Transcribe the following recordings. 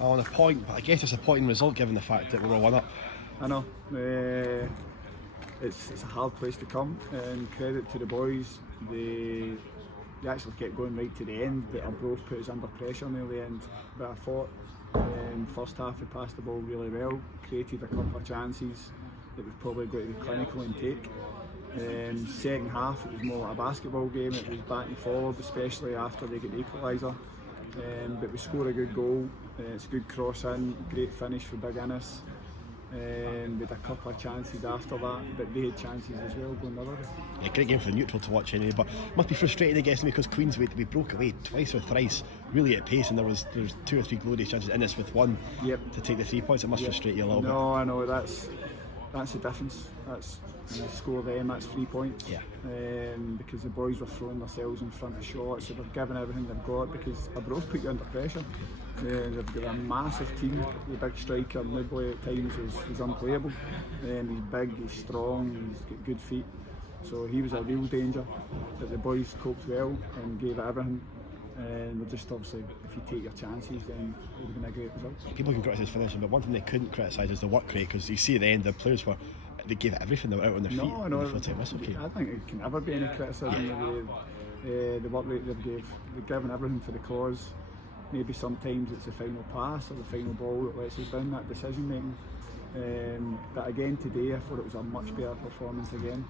on a point, but I guess it's a point in result given the fact that we were 1-up. I know. It's a hard place to come, and credit to the boys. They actually kept going right to the end, but Arbroath put us under pressure near the end. But I thought first half we passed the ball really well, created a couple of chances that we've probably got to be clinical and take. Second half it was more like a basketball game, it was back and forward, especially after they get the equaliser. But we scored a good goal, it's a good cross in, great finish for Big Innes. We had a couple of chances after that, but they had chances as well going the other way. Yeah, great game for the neutral to watch anyway, but it must be frustrating, I guess, because Queens we broke away twice or thrice, really at pace, and there was 2 or 3 glorious chances in this with one to take the 3 points. It must frustrate you a little bit. No, I know, that's the difference. That's score them, that's 3 points. Yeah. Because the boys were throwing themselves in front of shots, so they're giving everything they've got, because Arbroath put you under pressure. They've got a massive team. The big striker Nibbley at times was unplayable. He's big, he's strong, he's got good feet, so he was a real danger. But the boys coped well and gave it everything. And we're just obviously, if you take your chances, then it would have been a great result. People can criticise finishing, but one thing they couldn't criticise is the work rate, because you see at the end the players they gave it everything. They were out on their feet. No, I think it can never be any criticism. The work rate they've given everything for the cause. Maybe sometimes it's the final pass or the final ball that lets us down, that decision making. But again today I thought it was a much better performance again.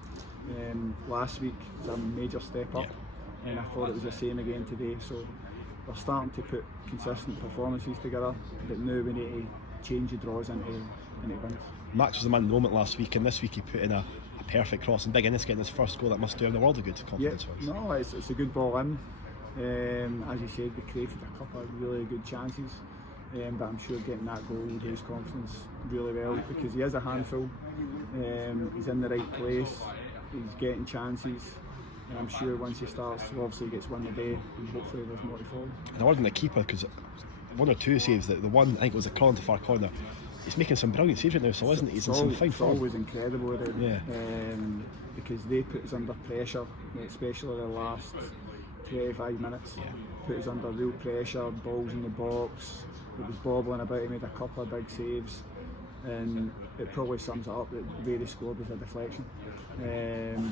Last week was a major step up, and I thought it was the same again today. So we're starting to put consistent performances together, but now we need to change the draws into wins. Max was the man in the moment last week, and this week he put in a perfect cross, and Big Innes getting his first goal. That must do him the world of good confidence. No, it's a good ball in. As you said, we created a couple of really good chances, but I'm sure getting that goal will do his confidence really well, because he is a handful. He's in the right place, he's getting chances, and I'm sure once he starts, obviously he gets one a day, and hopefully there's more to follow. And I wasn't the keeper, because 1 or 2 saves, the one I think it was a crawl into far corner, he's making some brilliant saves right now, so isn't he? He's in some fine form. It's always incredible, because they put us under pressure, especially the last 25 minutes. Put us under real pressure, balls in the box, it was bobbling about, he made a couple of big saves, and it probably sums it up that the way they scored was a deflection,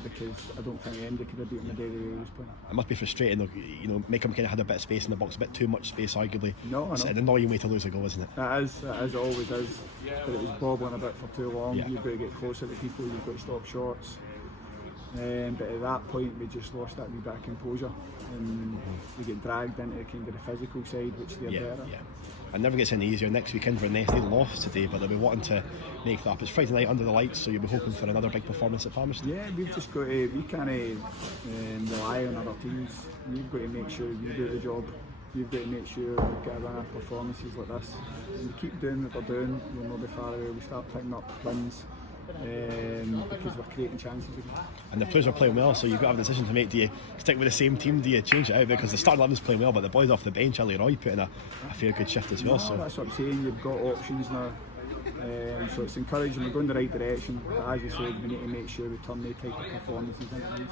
because I don't think anybody could have beaten the way he was playing. It must be frustrating though, Macomb kind of had a bit of space in the box, a bit too much space arguably. No, it's an annoying way to lose a goal, isn't it? It is, always is, but it was bobbling a bit for too long. You've got to get closer to people, you've got to stop shots. But at that point we just lost that wee bit of composure, and we get dragged into kind of the physical side, which they're better at. It never gets any easier. Next week Inverness, they lost today, but they'll be wanting to make that up. It's Friday night under the lights, so you'll be hoping for another big performance at Palmerston. Yeah, we've just got to, we can't rely on other teams. We've got to make sure we do the job. We've got to make sure we've got to run our performances like this. And we keep doing what we're doing, we'll not be far away. We start picking up wins, because we're creating chances again. And the players are playing well, so you've got to have a decision to make. Do you stick with the same team? Do you change it out? Because the starting 11's playing well, but the boys off the bench, Ali Roy, put in a fair good shift as well. So that's what I'm saying, you've got options now. So it's encouraging, we're going the right direction, but as you said, we need to make sure we turn these type of performances into wins.